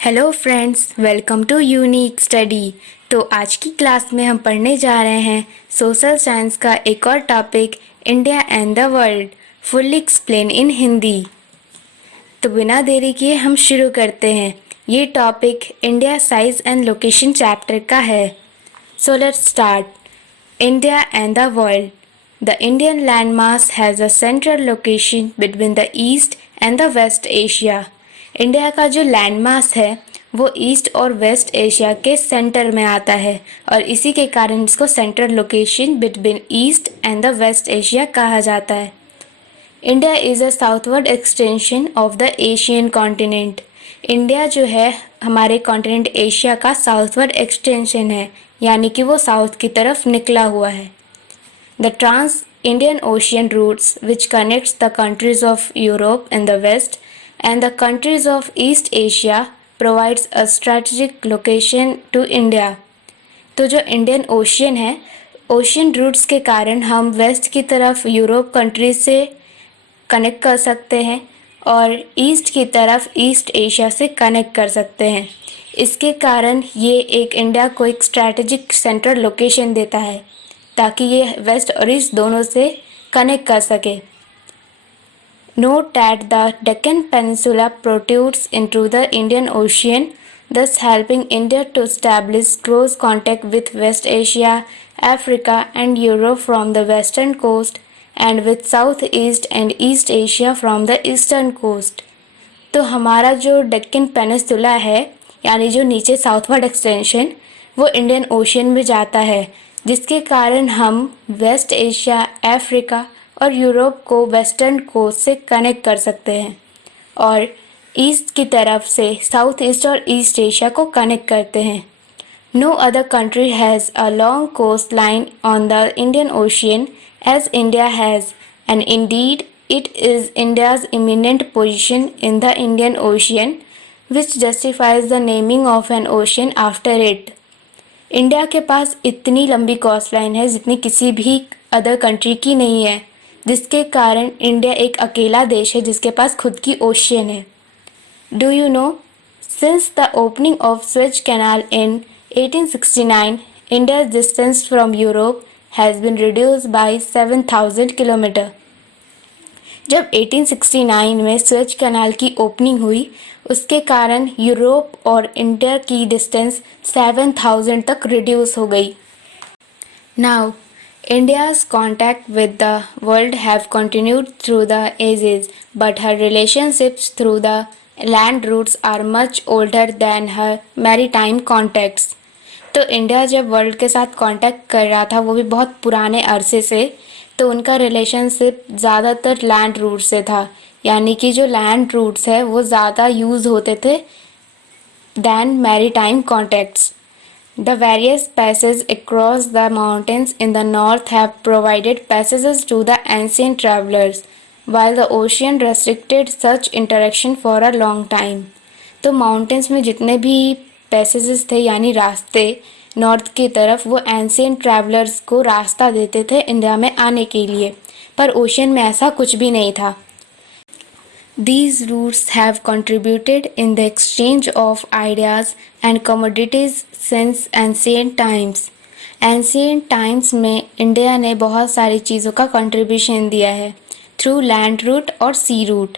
Hello friends, welcome to Unique Study. तो आज की क्लास में हम पढ़ने जा रहे हैं सोशल साइंस का एक और topic, India and the world, fully explain in Hindi. तो बिना देरी किए हम शुरू करते हैं। ये topic India size and location chapter का है। So let's start. India and the world. The Indian landmass has a central location between the East and the West Asia. India का जो लैंडमास है वो ईस्ट और वेस्ट एशिया के centre में आता है और इसी के कारण इसको central location between east and the west Asia कहा जाता है। India is a southward extension of the Asian continent. India जो है हमारे कॉन्टिनेंट एशिया का साउथवर्ड एक्सटेंशन है, यानी कि वो साउथ की तरफ निकला हुआ है। The Trans-Indian Ocean routes, which connects the countries of Europe in the west and the countries of East Asia, provides a strategic location to India. तो जो इंडियन ओशियन है, ओशियन रूट्स के कारण हम वेस्ट की तरफ यूरोप कंट्रीज से connect कर सकते हैं और ईस्ट की तरफ ईस्ट एशिया से कनेक्ट कर सकते हैं। इसके कारण ये एक इंडिया को एक स्ट्रैटेजिक सेंट्रल लोकेशन देता है ताकि ये वेस्ट और ईस्ट दोनों से कनेक्ट कर सके। Note that the Deccan Peninsula protrudes into the Indian Ocean, thus helping India to establish close contact with West Asia, Africa and Europe from the western coast and with Southeast and East Asia from the eastern coast. तो हमारा जो Deccan peninsula है, यानी जो नीचे southward extension, वो Indian Ocean में जाता है, जिसके कारण हम वेस्ट एशिया, अफ्रीका और यूरोप को वेस्टर्न कोस्ट से कनेक्ट कर सकते हैं और ईस्ट की तरफ से साउथ ईस्ट और ईस्ट एशिया को कनेक्ट करते हैं। No other country has a long coast line on the Indian Ocean as India has, and indeed it is India's eminent position in the Indian Ocean which justifies the naming of an ocean after it. India के पास इतनी लंबी coast line है जितनी किसी भी other country की नहीं है, जिसके कारण इंडिया एक अकेला देश है जिसके पास खुद की ओशियन है। Do you know, since the opening of Suez canal in 1869, India's distance from Europe has been reduced by 7,000 kilometre. जब 1869 में स्वेज कैनाल की ओपनिंग हुई, उसके कारण यूरोप और इंडिया की डिस्टेंस 7,000 तक रिड्यूस हो गई। Now India's contact with the world have continued through the ages, but her relationships through the land routes are much older than her maritime contacts. तो इंडिया जब वर्ल्ड के साथ contact कर रहा था, वो भी बहुत पुराने अरसे से, तो उनका रिलेशनशिप ज़्यादातर लैंड रूट से था, यानी कि जो लैंड रूट्स है वो ज़्यादा यूज़ होते थे than maritime contacts. The various passage across the mountains in the north have provided passages to the ancient travellers while the ocean restricted such interaction for a long time. तो mountains में जितने भी passages थे यानी रास्ते north की तरफ, वो एंशिएंट ट्रैवलर्स को रास्ता देते थे इंडिया में आने के लिए, पर ओशियन में ऐसा कुछ भी नहीं था। These routes have contributed in the exchange of ideas and commodities since ancient times. Ancient times में इंडिया ने बहुत सारी चीज़ों का कंट्रीब्यूशन दिया है थ्रू लैंड रूट और सी रूट।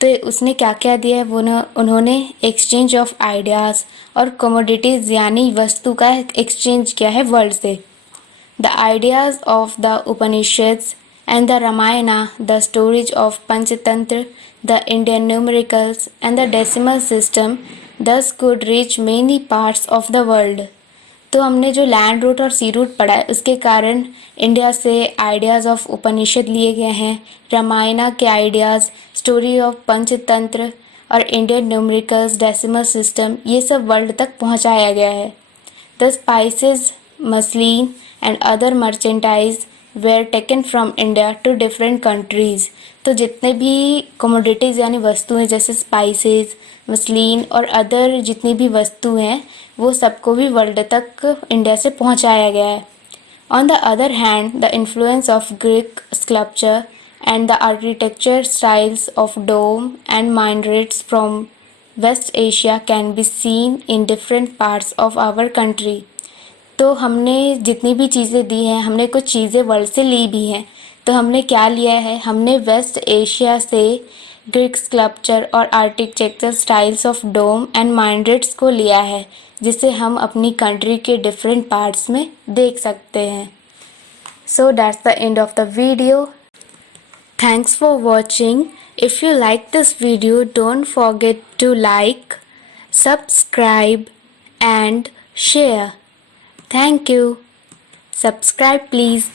तो उसने क्या क्या दिया है, वो उन्होंने एक्सचेंज ऑफ आइडियाज़ और कमोडिटीज़ यानी वस्तु का एक्सचेंज किया है वर्ल्ड से। The ideas of the Upanishads and the Ramayana, the stories of Panchatantra, the Indian numericals and the decimal system thus could reach many parts of the world. तो हमने जो लैंड रूट और सी रूट पढ़ा है, उसके कारण इंडिया से आइडियाज़ ऑफ उपनिषद लिए गए हैं, रामायणा के आइडियाज़, स्टोरी ऑफ पंचतंत्र और इंडियन न्यूमेरिकल्स, डेसिमल सिस्टम, ये सब वर्ल्ड तक पहुंचाया गया है। The spices, muslin and other merchandise were taken from India to different countries. तो जितने भी कमोडिटीज़ यानी वस्तुएं जैसे स्पाइसेस, मसलिन और अदर जितनी भी वस्तु हैं, वो सबको भी वर्ल्ड तक इंडिया से पहुंचाया गया है। On the other hand, the influence of Greek sculpture and the architecture styles of dome and minarets from West Asia can be seen in different parts of our country. तो हमने जितनी भी चीज़ें दी हैं, हमने कुछ चीज़ें वर्ल्ड से ली भी हैं. तो हमने क्या लिया है? हमने वेस्ट एशिया से ग्रीक स्कल्पचर और architecture styles of dome and minarets को लिया है, जिसे हम अपनी कंट्री के डिफरेंट पार्ट्स में देख सकते हैं. So that's the end of the video. Thanks for watching. If you like this video, don't forget to like, subscribe and share. Thank you. Subscribe please.